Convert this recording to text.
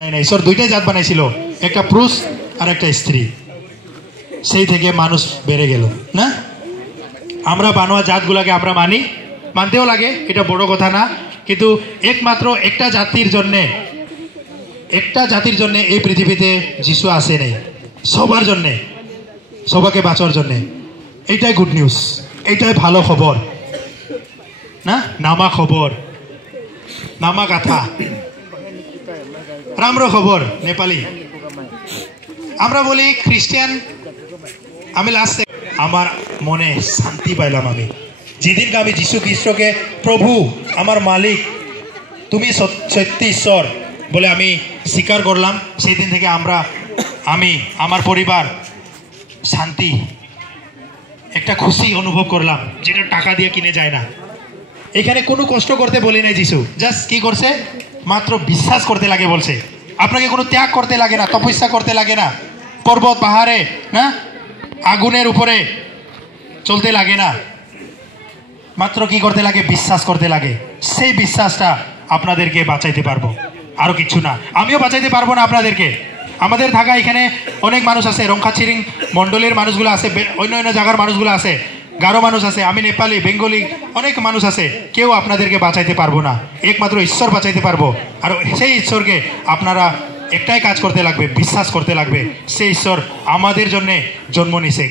ঈশ্বর দুইটাই জাত বানাইছিল, একটা পুরুষ আর একটা স্ত্রী। সেই থেকে মানুষ বেড়ে গেল না। আমরা বানোয়া জাতগুলাকে আমরা মানি, মানতেও লাগে, এটা বড় কথা না। কিন্তু একমাত্র একটা জাতির জন্যে এই পৃথিবীতে যিশু আসে নেই, সবার জন্যে, সবাকে বাঁচার জন্যে। এইটাই গুড নিউজ, এইটাই ভালো খবর না, নামা খবর, নামা কথা, राम्रो খবর নেপালি। আমরা বলি খ্রিস্টান। আমি লাস্ট আমার মনে শান্তি পাইলাম আমি যেদিনকে আমি যিশু খ্রিস্টকে প্রভু, আমার মালিক, তুমি সত্যি ঈশ্বর বলে আমি স্বীকার করলাম। সেই দিন থেকে আমি আমার পরিবার শান্তি, একটা খুশি অনুভব করলাম, যেটা টাকা দিয়ে কিনে যায় না। এখানে কোনো কষ্ট করতে বলি নাই যিশু, জাস্ট কি করছে, মাত্র বিশ্বাস করতে লাগে বলছে। আপনাকে কোনো ত্যাগ করতে লাগে না, তপস্যা করতে লাগে না, পর্বত পাহাড়ে না, আগুনের উপরে চলতে লাগে না, মাত্র কি করতে লাগে, বিশ্বাস করতে লাগে। সেই বিশ্বাসটা আপনাদেরকে বাঁচাইতে পারবো, আরও কিছু না। আমিও বাঁচাইতে পারবো না আপনাদেরকে। আমাদের থাকা এখানে অনেক মানুষ আছে, রংখাচিরিং মণ্ডলের মানুষগুলো আছে, অন্য অন্য জায়গার মানুষগুলো আছে, গারো মানুষ আছে, আমি নেপালি, বেঙ্গলি, অনেক মানুষ আছে। কেউ আপনাদেরকে বাঁচাইতে পারবো না, একমাত্র ঈশ্বর বাঁচাইতে পারবো। আর সেই ঈশ্বরকে আপনারা একটাই কাজ করতে লাগবে, বিশ্বাস করতে লাগবে। সেই ঈশ্বর আমাদের জন্যে জন্ম নিছে।